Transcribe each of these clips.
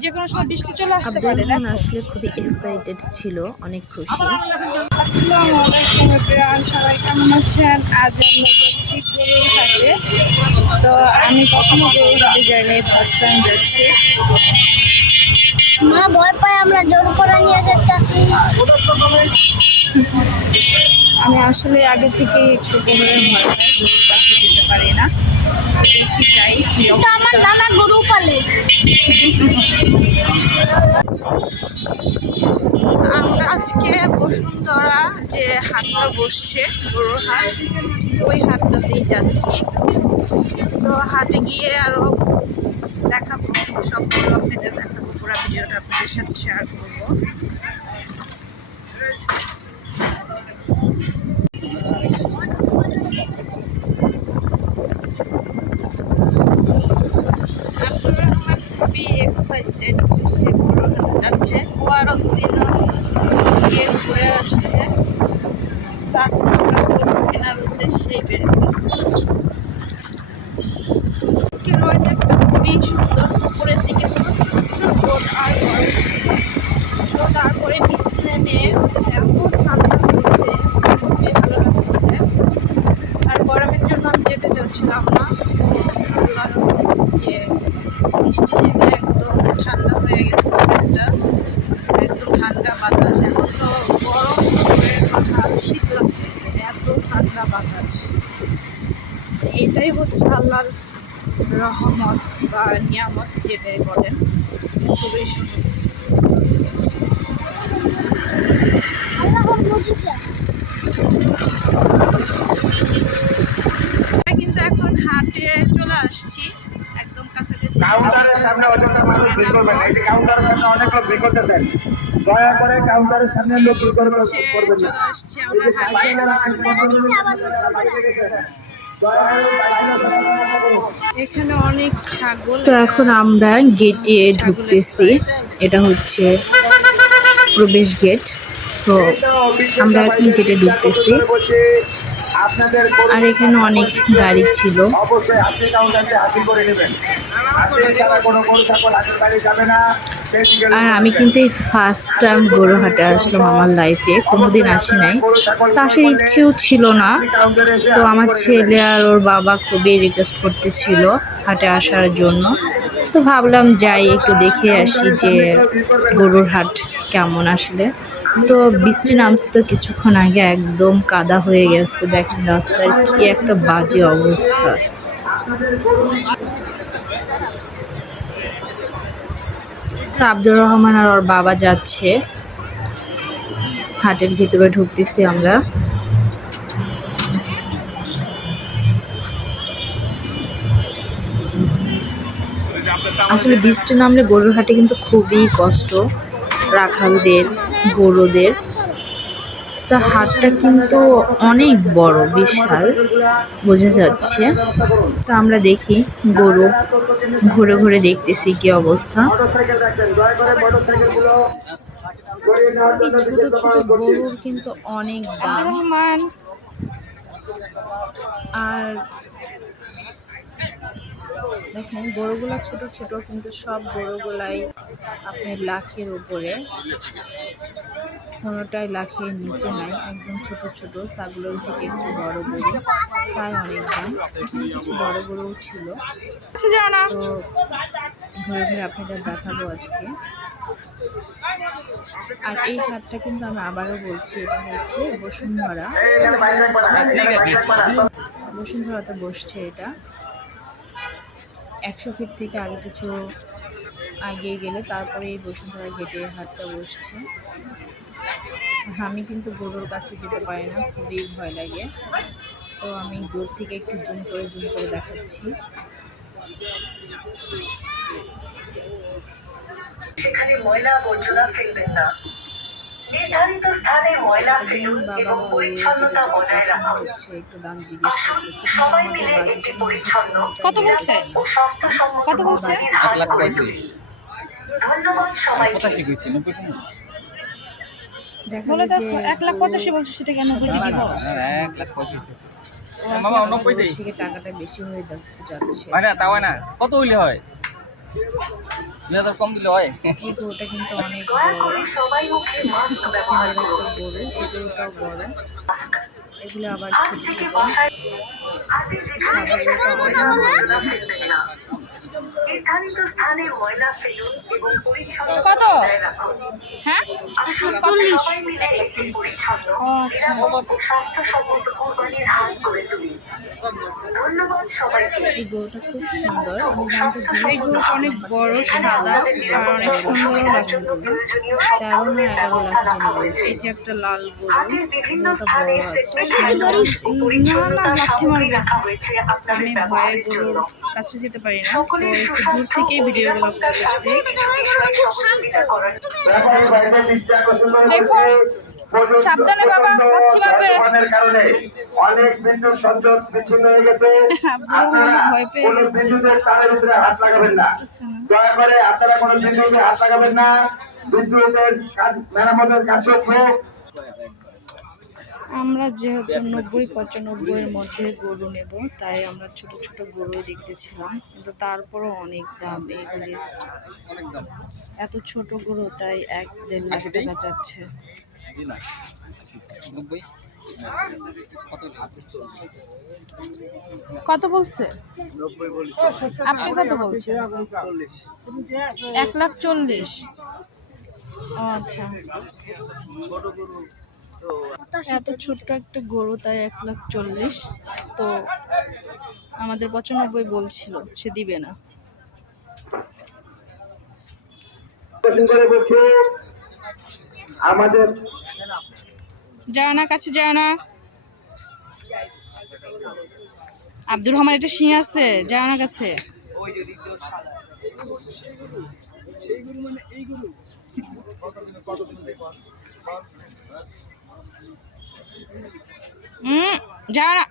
যে কোনো সময় বৃষ্টি চলে আসতে আব্দুর পারে। রহমান আসলে খুবই এক্সাইটেড ছিল, অনেক খুশি। আসসালামু আলাইকুম এভরিওয়ান, সবাই কেমন আছেন? আজ আমরা যাচ্ছি গরুর হাটে। তো আমি কখনো গরুর হাটে যাইনি, ফার্স্ট টাইম যাচ্ছি। মা ভয় পায়, আমরা জোর করে নিয়ে যাচ্ছি। আমি আসলে আগে থেকে একটু গরুর ভয় পাই, গরুর কাছে যেতে পারি না। দেখি যাই কি কিন্তু আমার অবস্থা। দাদা গরু পালে। আমরা আজকে বসুন্ধরা যে হাটটা বসছে, গরুর হাট, ঠিক ওই হাটটাতেই যাচ্ছি। তো হাটে গিয়ে আরো দেখাবো, সবগুলো আপনাদের দেখাবো, পুরো ভিডিওটা আপনাদের সাথে শেয়ার করবো। আব্দুর রহমান খুবই এক্সাইটেড, সে গরুর হাটে যাচ্ছে। ও আরো দুদিন গিয়ে ঘুরে আসছে। তো আজকে আমরা গরু কেনার উদ্দেশ্যেই বের করেছি। আজকের ওয়েদারটা খুবই সুন্দর, দুপুরের দিকে প্রচুর রোদ আর গরম ছিল। তো তারপরে বৃষ্টি নেমে ওদের এত ঠান্ডা হয়েছে, খুবই ভালো লাগতেছে। আর গরমের জন্য আমি যেতে চাচ্ছিলাম না। আল্লাহর যে বৃষ্টি নেমে একদম ঠান্ডা হয়ে গেছে ওয়েদারটা, একদম ঠান্ডা বাতাস। এখন তো গরম দূরের কথা, শীত লাগতেছে, এত ঠান্ডা বাতাস। এটাই হচ্ছে আল্লাহর রহমত বা নিয়ামত, যেটাই বলেন, খুবই সুন্দর। আমরা কিন্তু এখন হাটে চলে আসছি, একদম কাছাকাছি। কাউন্টারের সামনে অযথা মানুষ ভিড় করবেন না। এই যে কাউন্টারের সামনে অনেক লোক ভিড় করতেছেন, দয়া করে কাউন্টারের সামনে লোক ভিড় করবেন না। চলে আসছি আমরা হাটে। এখানে অনেক ছাগল। তো এখন আমরা গেটে ঢুকতেছি, এটা হচ্ছে প্রবেশ গেট। তো আমরা এখন গেটে ঢুকতেছি। আর এখানে অনেক গাড়ি ছিল। অবশ্যই আপনি কাউন্টারকে হাসিল করে নেবেন। আর আমি কিন্তু এই ফার্স্ট টাইম গরু হাটে আসলাম আমার লাইফে, কোনোদিন আসি নাই। তো আসার ইচ্ছেও ছিল না। তো আমার ছেলে আর ওর বাবা খুবই রিকোয়েস্ট করতেছিল হাটে আসার জন্য। তো ভাবলাম যাই একটু দেখে আসি যে গরুর হাট কেমন আসলে। তো বৃষ্টি নামছে তো কিছুক্ষণ আগে, একদম কাদা হয়ে গেছে। দেখেন রাস্তার কি একটা বাজে অবস্থা। তো আব্দুর রহমান আর ওর বাবা যাচ্ছে, হাটের ভিতরে ঢুকতেছি আমরা। আসলে বৃষ্টি নামলে গরুর হাটে কিন্তু খুবই কষ্ট রাখালদের, গরুদের। তো হাটটা কিন্তু অনেক বড়, বিশাল, বোঝা যাচ্ছে। তো আমরা দেখি গরু ঘুরে ঘুরে দেখতেছি কি অবস্থা। এই ছোট ছোট গরুর কিন্তু অনেক দাম। রহমান আর দেখেন গরুগুলা ছোট ছোট, কিন্তু সব গরুগুলাই আপনার লাখের উপরে, কোনোটাই লাখের নিচে নাই, একদম ছোট ছোট। ছাগলের থেকে একটু বড় গরু, প্রায় অনেক দাম। এখানে কিছু বড় গরুও ছিল। তো ঘুরে ঘুরে আপনাদের দেখাবো আজকে। আর এই হাটটা কিন্তু আমি আবারও বলছি, এটা হচ্ছে বসুন্ধরা। বসুন্ধরাতে বসছে এটা। 100 ফিট থেকে আরো কিছু এগিয়ে গেলে তারপরে এই বসুন্ধরা গেটে হাটটা বসছে। আমি কিন্তু গরুর কাছে যেতে পারি না, খুবই ভয় লাগে। তো আমি দূর থেকে একটু জুম করে দেখাচ্ছি। সেখানে ময়লা আবর্জনা ফেলবেন না, নির্ধারিত স্থানে ময়লা ফেলুন এবং পরিচ্ছন্নতা বজায় রাখুন। একটু দাম জিজ্ঞেস করতেছে, সবাই মিলে একটি পরিচ্ছন্ন কত বলছে? ও স্বাস্থ্যসম্মত কত বলছে? ভোজনের হাত গড়ে তুলি। ধন্যবাদ সবাইকে। বলে দেখো 1,85,000 বলছে, সেটা কেন 90 দিয়ে দিচ্ছ? টাকাটা বেশি হয়ে যাচ্ছে। হয় না, তা হয় না, কত হইলে হয়? কম দিলে হয়। এই গরুটা কিন্তু অনেক দয়া বড়, করে সবাই মুখে মাস্ক খুব ব্যবহার সুন্দর একটা করুন। গরু। এই গরুটাও বড়, এগুলো আবার হাত ছোট থেকে ছোট। বসায় হাতে যেখানে সাদা সেখানে গরুটা অনেক ময়লা ভালো আবর্জনা লাগে। ফেলবেন না। নির্ধারিত স্থানে ময়লা ফেলুন এবং পরিচ্ছন্নতা কত? বজায় রাখুন। হ্যাঁ আসুন সবাই মিলে একটি পরিচ্ছন্ন, আচ্ছা। নিরাপদ ও স্বাস্থ্যসম্মত কোরবানির হাট করে তুলি। ধন্যবাদ সবাইকে। এই গরুটা খুব সুন্দর, সুস্থ ও আমি দামটা স্বাস্থ্যসম্মত জিজ্ঞেস এই গরুটা হাট, অনেক করছিলাম, বড়, যেখানে সাদা আপনাদের ছিল আর অনেক নিরাপত্তা ও সুন্দরও সুবিধার জন্য লাগতেছে। প্রয়োজনীয় সব 13 না ধরনের 11 ব্যবস্থা লাখ রাখা জেনে হয়েছে। বলছে। এই যে একটা লাল গরু। হাটের বিভিন্ন গরুটা স্থানে বড় আছে। সেগমেন্ট হ্যান্ডেল ও না পরিচ্ছন্নতার লাথি সামগ্রী মারবে, রাখা হয়েছে আপনাদের আমি ভয়ে ব্যবহারের জন্য। গরুর কাছে যেতে পারি না, তো সকলের একটু দূর সুস্বাস্থ্য থেকেই ও ভিডিওগুলো নিরাপত্তার করতেছি। স্বার্থে কিছু বিষয়ে সহযোগিতা করার ব্যাপারী ভাইদের দৃষ্টি আকর্ষণ করে দেখো, বলছি, সাবধানে বাবা, লাথি মারবে। ধূমপানের কারণে অনেক বিদ্যুৎ সংযোগ বিচ্ছিন্ন হয়ে গেছে। আব্দুর রহমান আপনারা ভয় পেয়ে কোনো গেছে, বিদ্যুতের তারের ভিতরে হাত কাছে লাগাবেন যেতে না। পারতেছে না। দয়া করে আপনারা কোনো বিদ্যুতে হাত লাগাবেন না। বিদ্যুতের কাজ মেরামতের কাজ চলছে। আমরা যেহেতু 90-95 এর মধ্যে গরু নেব, তাই আমরা ছোট ছোট গরুই দেখতেছিলাম, কিন্তু তারপরও অনেক দাম এইগুলি। এত ছোট গরু, তাই 1-1.5 লাখ টাকা যাচ্ছে। জি না 90 কত বলছে? আপনি কত বলছেন? 1,40,000। ও আচ্ছা, এত ছোট্ট একটা গরু, তাই 1,40,000। তো আমাদের 95 বলছিল, সে দিবে না। আকর্ষণ করে বলছি আমাদের যায় না, কাছে যায় না। আব্দুর রহমান একটা শিং আছে, যায় না কাছে। যায় না,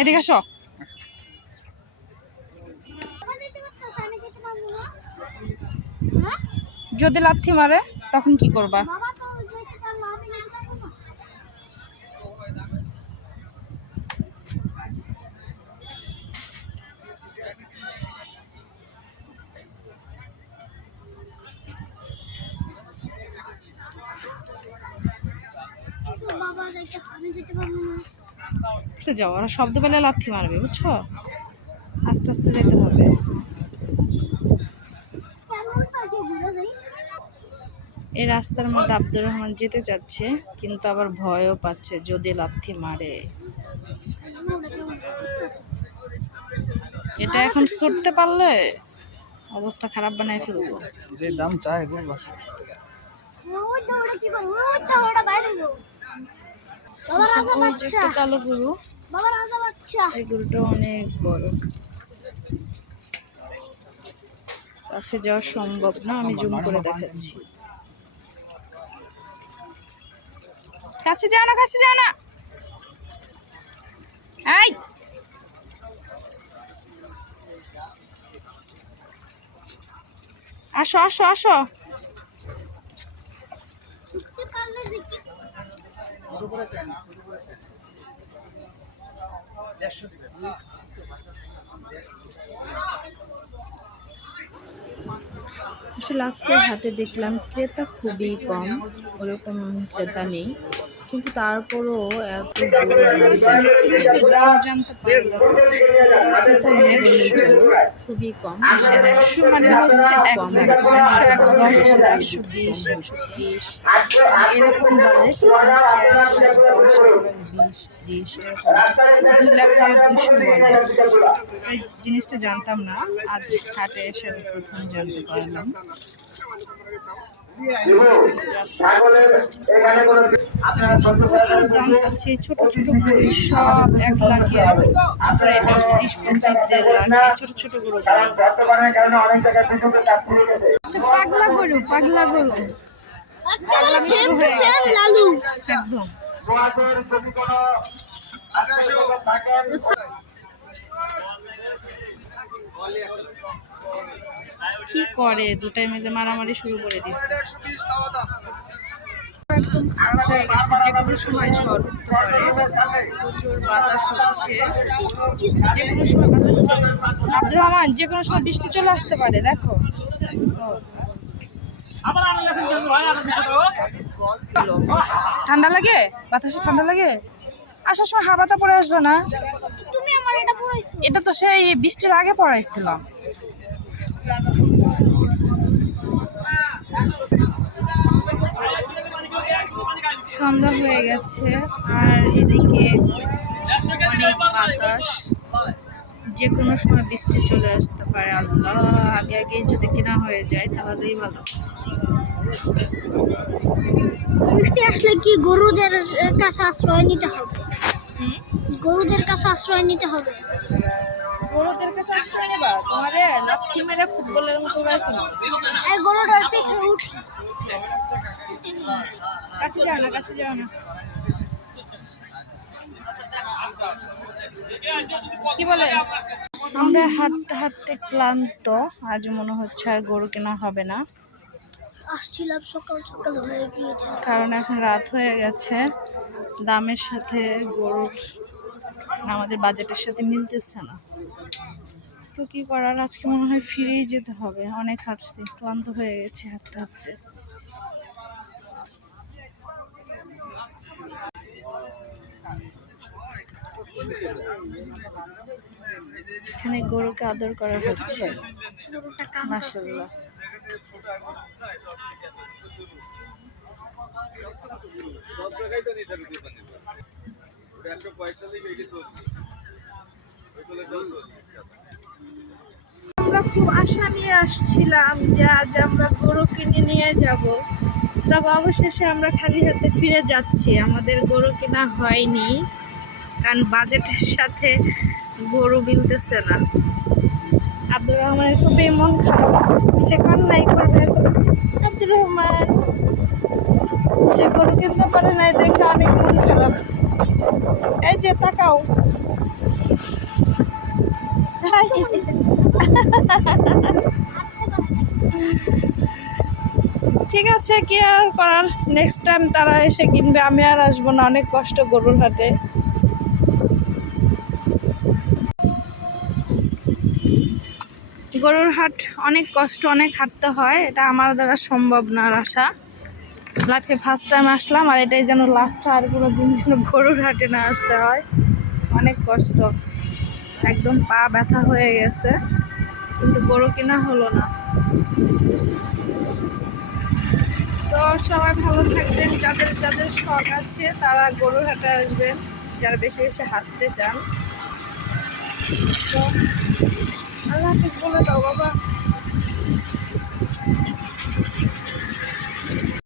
এদিকে আসো। যদি লাথি মারে তখন কি করবা? বাবা তো যেতে পারলো, আমি যেতে পারবো না। বাবা যাইতেছে, আমি যেতে পারবো না। তো যাও, ওরা শব্দ পেলে লাথি মারবে, বুঝছো? আস্তে আস্তে যেতে হবে। কেমন পাখি ঘুরে যাই? এই রাস্তার মধ্যে আব্দুর রহমান যেতে চাচ্ছে, কিন্তু আবার ভয়ও পাচ্ছে যদি লাথি মারে। এটা এখন ছুটতে পারলে অবস্থা খারাপ বানায় ফেলবো। যে দাম চায় গো ওই দৌড়ে কি করবো? ওই দৌড়ে বাইরে গো। বাবা রাজা ওই যে বাচ্চা, একটা কালো গরু, বাবা রাজা বাচ্চা। এই গরুটা অনেক বড়, কাছে যাওয়া সম্ভব না, আমি জুম করে দেখাচ্ছি। কাছে যাও না, কাছে যাও না। এই আসো আসো আসো। ছুটতে পারলে দেখি। আসলে আজকের হাটে দেখলাম ক্রেতা খুবই কম, ওরকম ক্রেতা নেই, কিন্তু তারপরও এত গরু দাম চাচ্ছে। দাম জানতে পারলাম ক্রেতা নেই বললেই চলে, খুবই কম। 100 মানে হচ্ছে 1 কম লাখ, হচ্ছে, 110, 120, 120, 130 এরকম বলে, সেটা হচ্ছে 1,10, 1,20, 30 এরকম। 2 লাখ 200 বলে। এই জিনিসটা জানতাম না, আজ হাটে এসে আমি প্রথম জানতে পারলাম। ছাগলের এখানে কোনো প্রচুর দাম চাচ্ছে এই ছোট ছোট গরু, সব 1 লাখের প্রায় 20, 30, 25, 1.5 লাখ এই ছোট ছোট গরু। বর্তমানের কারণে অনেক জায়গায় বিদ্যুতের তার পড়ে গেছে। আচ্ছা, পাগলা গরু, পাগলা গরু একেবারে সেম টু সেম লালু। একদম। তোমাদের যদি কোনো আত্মীয় থাকেন কি করে, দুটাই মিলে মারামারি শুরু করে দিচ্ছে। একদম খারাপ হয়ে গেছে, যে কোনো সময় ঝড় উঠতে পারে। প্রচুর বাতাস হচ্ছে, যে কোনো সময় বাতাস চলে। আব্দুর রহমান, যে কোনো সময় বৃষ্টি চলে আসতে পারে, দেখো। ঠান্ডা লাগে, বাতাসে ঠান্ডা লাগে। আসার সময় হাওয়াটা পরে আসবে না? তুমি আমার এটা পড়াইছো। এটা তো সেই বৃষ্টির আগে পড়াইছিলাম। সন্ধ্যা হয়ে গেছে আর এদিকে অনেক বাতাস, যে কোনো সময় বৃষ্টি চলে আসতে পারে। আল্লাহ, আগে আগে যদি কিনা হয়ে যায় তাহলেই ভালো। বৃষ্টি আসলে কি গরুদের কাছে আশ্রয় নিতে হবে? গরুদের কাছে আশ্রয় নিতে হবে। গরুদের কাছে আশ্রয় নেবা? তোমারে লাথি মেরে ফুটবলের মতো উড়াই ফেলবো। এই গরুটার পিঠে উঠি। কাছে যাও না, কাছে যাও না। কি বলে? আমরা হাঁটতে হাঁটতে ক্লান্ত, আজ মনে হচ্ছে আর গরু কেনা হবে না, আসছিলাম সকাল সকাল হয়ে গিয়েছে। কারণ এখন রাত হয়ে গেছে। দামের সাথে গরুর আমাদের বাজেটের সাথে মিলতেছে না। তো কি করার, আজকে মনে হয় ফিরেই যেতে হবে। অনেক হাঁটছি, ক্লান্ত হয়ে গেছে হাঁটতে হাঁটতে। এখানে গরুকে আদর করা হচ্ছে, মাশাআল্লাহ। আমরা খুব আশা নিয়ে আসছিলাম যে আজ আমরা গরু কিনে নিয়ে যাব, তবে অবশেষে আমরা খালি হাতে ফিরে যাচ্ছি। আমাদের গরু কেনা হয়নি, কারণ বাজেটের সাথে গরু মিলতেছে না। আব্দুর রহমানের খুবই মন খারাপ, সে কান্নাই করবে। আব্দুর রহমান, সে গরু কিনতে পারে নাই দেখে অনেক মন খারাপ। এই যে তাকাও, ঠিক আছে, কি আর করার, নেক্সট টাইম তারা এসে কিনবে, আমি আর আসবো না। অনেক কষ্ট গরুর হাটে। গরুর হাট অনেক কষ্ট, অনেক হাঁটতে হয়, এটা আমার দ্বারা সম্ভব না আসা। লাইফে ফার্স্ট টাইম আসলাম, আর এটাই যেন লাস্ট, আর কোনো দিন যেন গরুর হাটে না আসতে হয়। অনেক কষ্ট, একদম পা ব্যথা হয়ে গেছে, কিন্তু গরু কেনা হলো না। তো সবাই ভালো থাকবেন, যাদের যাদের শখ আছে তারা গরুর হাটে আসবেন, যারা বেশি বেশি হাঁটতে চান। তো আল্লাহ হাফিজ বলে দাও বাবা।